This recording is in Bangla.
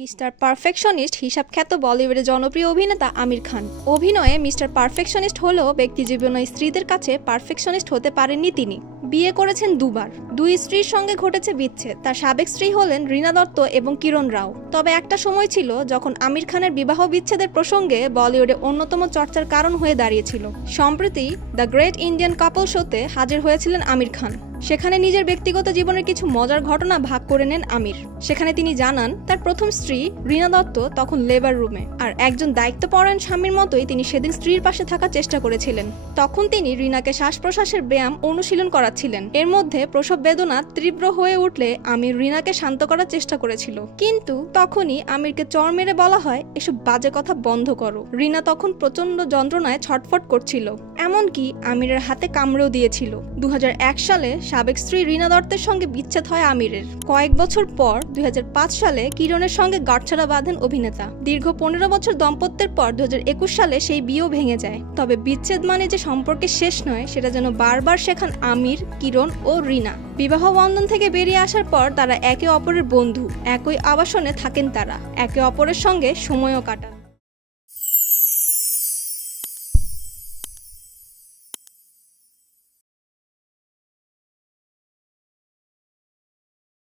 মিস্টার পারফেকশনিস্ট হিসাব খ্যাত বলিউডের জনপ্রিয় অভিনেতা আমির খান। অভিনয়ে মিস্টার পারফেকশনিস্ট হলেও ব্যক্তিজীবনে স্ত্রীদের কাছে পারফেকশনিস্ট হতে পারেননি তিনি। বিয়ে করেছেন দুবার, দুই স্ত্রীর সঙ্গে ঘটেছে বিচ্ছেদ। তার সাবেক স্ত্রী হলেন রীনা দত্ত এবং কিরণ রাও। তবে একটা সময় ছিল যখন আমির খানের বিবাহ বিচ্ছেদের প্রসঙ্গে বলিউডে অন্যতম চর্চার কারণ হয়ে দাঁড়িয়েছিল। সম্প্রতি দ্য গ্রেট ইন্ডিয়ান কাপল শোতে হাজির হয়েছিলেন আমির খান। সেখানে নিজের ব্যক্তিগত জীবনের কিছু মজার ঘটনা ভাগ করে নেন আমির। সেখানে তিনি জানান, তার প্রথম স্ত্রী রীনা দত্ত তখন লেবার রুমে, আর একজন দায়িত্বপরায়ণ স্বামীর মতোই তিনি সেদিন স্ত্রীর পাশে থাকার চেষ্টা করেছিলেন। তখন তিনি রীনাকে শ্বাস প্রশ্বাসের ব্যায়াম অনুশীলন করাচ্ছিলেন। এর মধ্যে প্রসব বেদনা তীব্র হয়ে উঠলে আমির রীনাকে শান্ত করার চেষ্টা করেছিল, কিন্তু তখনই আমিরকে চড় মেরে বলা হয়, এসব বাজে কথা বন্ধ করো। রীনা তখন প্রচন্ড যন্ত্রণায় ছটফট করছিল, এমনকি আমিরের হাতে কামড়েও দিয়েছিল। 2001 সালে সাবেক স্ত্রী রীনা দত্তের সঙ্গে বিচ্ছেদ হয় আমিরের। কয়েক বছর পর 2005 সালে কিরণের সঙ্গে গাঁটছড়া বাঁধেন অভিনেতা। দীর্ঘ 15 বছর দাম্পত্যের পর 2021 সালে সেই বিয়েও ভেঙে যায়। তবে বিচ্ছেদ মানে যে সম্পর্কে শেষ নয়, সেটা যেন বারবার শেখান আমির, কিরণ ও রীনা। বিবাহ বন্ধন থেকে বেরিয়ে আসার পর তারা একে অপরের বন্ধু, একই আবাসনে থাকেন, তারা একে অপরের সঙ্গে সময়ও কাটান।